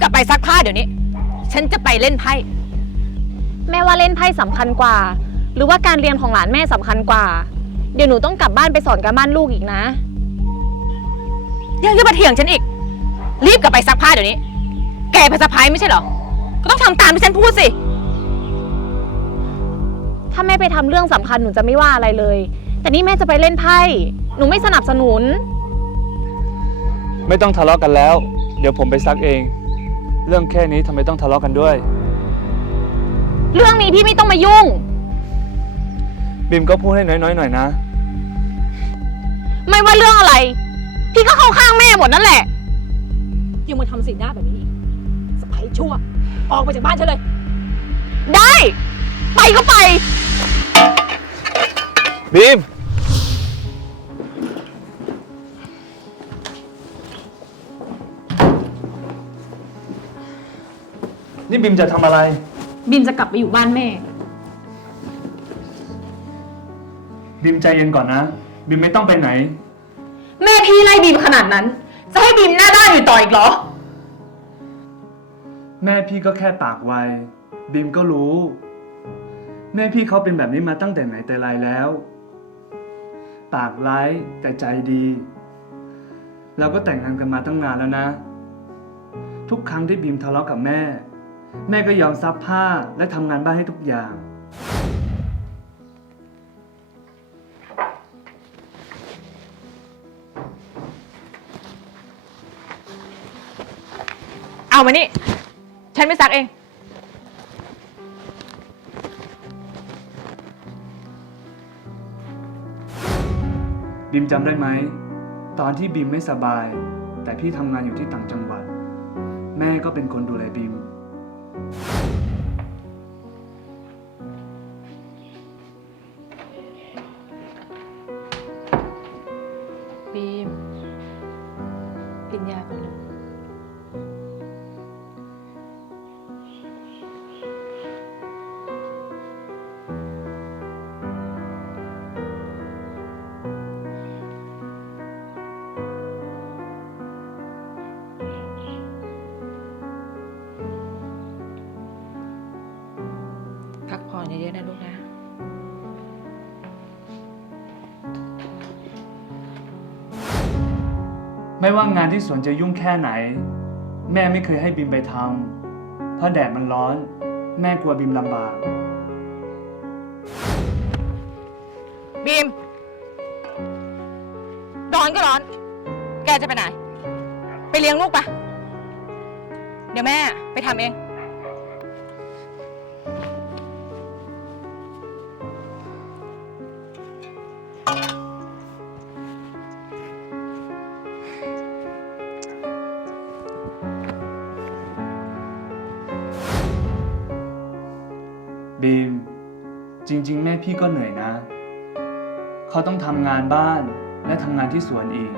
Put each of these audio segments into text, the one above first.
กลับไปซักผ้าเดี๋ยวนี้ ฉันจะไปเล่นไพ่แม่ว่าเล่นไพ่สำคัญกว่า หรือว่าการเรียนของหลานแม่สำคัญกว่า เดี๋ยวหนูต้องกลับบ้านไปสอนการบ้านลูกอีกนะ ยังจะมาเถียงฉันอีก รีบกลับไปซักผ้าเดี๋ยวนี้ แกเป็นสะพ้ายไม่ใช่เหรอ ก็ต้องทำตามที่ฉันพูดสิ ถ้าแม่ไปทำเรื่องสำคัญหนูจะไม่ว่าอะไรเลย แต่นี่แม่จะไปเล่นไพ่หนูไม่สนับสนุน ไม่ต้องทะเลาะกันแล้ว เดี๋ยวผมไปซักเอง เรื่องแค่นี้ทำไมต้องทะเลาะกันด้วย เรื่องนี้พี่ไม่ต้องมายุ่ง บิมก็พูดให้น้อยๆหน่อยนะ ไม่ว่าเรื่องอะไร พี่ก็เข้าข้างแม่หมดนั่นแหละ ยังมาทำสีหน้าแบบนี้อีกสะพ้ายชั่ว ออกไปจากบ้านฉันเลย ได้ ไปก็ไปบิม นี่บิมจะทำอะไรบินจะกลับไปอยู่บ้านแม่ บิมใจเย็นก่อนนะ บิมไม่ต้องไปไหน แม่พี่ไล่บีมขนาดนั้น จะให้บีมหน้าด้านอยู่ต่ออีกเหรอ แม่พี่ก็แค่ปากไว บิมก็รู้ แม่พี่เขาเป็นแบบนี้มาตั้งแต่ไหนแต่ไรแล้ว ปากร้ายแต่ใจดีเราก็แต่งงานกันมาตั้งนานแล้วนะ ทุกครั้งที่บีมทะเลาะกับแม่ แม่ก็ยอมซับผ้าและทำงานบ้านให้ทุกอย่าง เอามานี่ ฉันไม่ซักเอง บิมจำได้ไหม ตอนที่บิมไม่สบาย แต่พี่ทำงานอยู่ที่ต่างจังหวัด แม่ก็เป็นคนดูแลบิม บีมกินยาก่อนลูก พักผ่อนเยอะๆนะลูกนะ ไม่ว่างานที่สวนจะยุ่งแค่ไหน แม่ไม่เคยให้บิมไปทำเพราะแดดมันร้อน แม่กลัวบิมลำบาก บีม ร้อนก็ร้อน แกจะไปไหน ไปเลี้ยงลูกปะเดี๋ยวแม่ไปทำเอง บีม จริง ๆ แม่พี่ก็เหนื่อยนะ เขาต้องทำงานบ้านและทำงานที่สวนอีก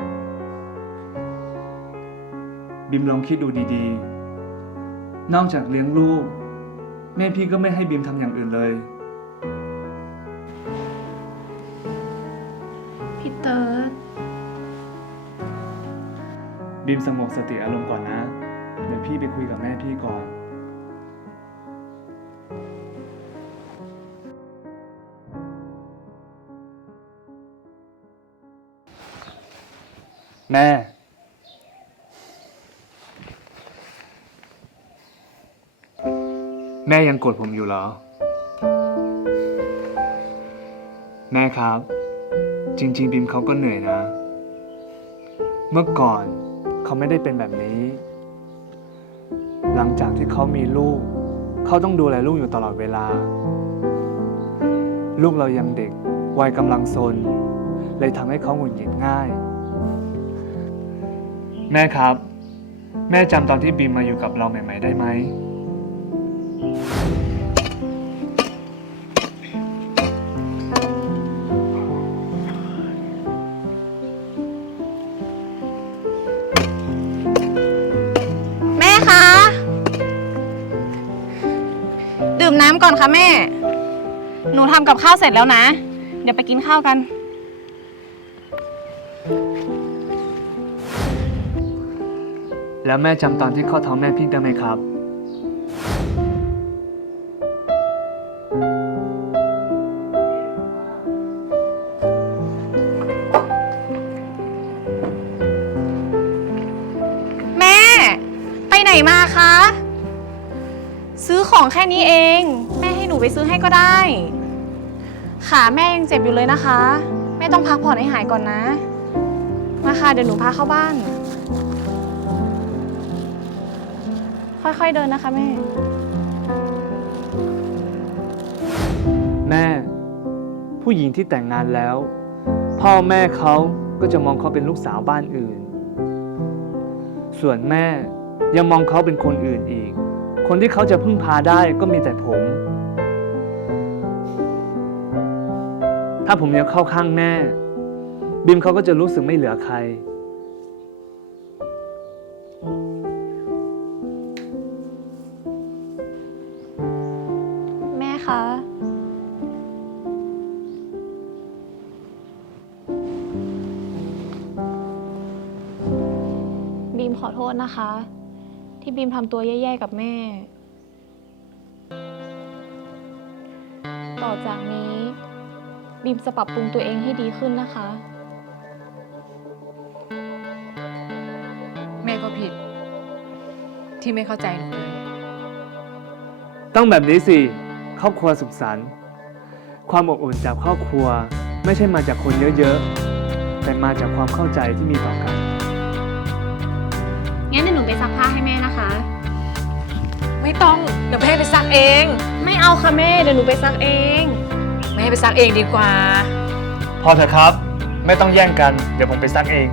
บิมลองคิดดูดีๆ นอกจากเลี้ยงลูก แม่พี่ก็ไม่ให้บิมทำอย่างอื่นเลย พี่เติร์ดบิมสงบสติอารมณ์ก่อนนะ เดี๋ยวพี่ไปคุยกับแม่พี่ก่อน แม่แม่ยังโกรธผมอยู่เหรอ แม่ครับ จริง ๆ บิมเขาก็เหนื่อยนะ เมื่อก่อนเขาไม่ได้เป็นแบบนี้ หลังจากที่เขามีลูก เขาต้องดูแลลูกอยู่ตลอดเวลา ลูกเรายังเด็กวัยกำลังซนเลยทำให้เขาหงุดหงิดง่าย แม่ครับ แม่จำตอนที่บีมมาอยู่กับเราใหม่ ๆ ได้ไหม แม่คะ ดื่มน้ำก่อนค่ะแม่ หนูทำกับข้าวเสร็จแล้วนะ เดี๋ยวไปกินข้าวกัน แล้วแม่จำตอนที่ข้าท้องแม่พี่ได้ไหมครับ แม่ ไปไหนมาคะ ซื้อของแค่นี้เอง แม่ให้หนูไปซื้อให้ก็ได้ ขาแม่ยังเจ็บอยู่เลยนะคะ แม่ต้องพักผ่อนให้หายก่อนนะ มาค่ะเดี๋ยวหนูพาเข้าบ้าน ค่อยๆเดินนะคะแม่ แม่ ผู้หญิงที่แต่งงานแล้ว พ่อแม่เขาก็จะมองเขาเป็นลูกสาวบ้านอื่น ส่วนแม่ยังมองเขาเป็นคนอื่นอีก คนที่เขาจะพึ่งพาได้ก็มีแต่ผม ถ้าผมยังเข้าข้างแม่ บิมเขาก็จะรู้สึกไม่เหลือใคร บีมขอโทษนะคะ ที่บีมทำตัวแย่ๆกับแม่ ต่อจากนี้ บีมจะปรับปรุงตัวเองให้ดีขึ้นนะคะ แม่ก็ผิด ที่ไม่เข้าใจหนูเลย ต้องแบบนี้สิ ครอบครัวสุขสันต์ความอบอุ่นจากครอบครัวไม่ใช่มาจากคนเยอะๆ แต่มาจากความเข้าใจที่มีต่อกัน งั้นเดี๋ยวหนูไปซักผ้าให้แม่นะคะ ไม่ต้องเดี๋ยวแม่ไปซักเอง ไม่เอาค่ะแม่เดี๋ยวหนูไปซักเอง แม่ไปซักเองดีกว่า พอเถอะครับ ไม่ต้องแย่งกัน เดี๋ยวผมไปซักเอง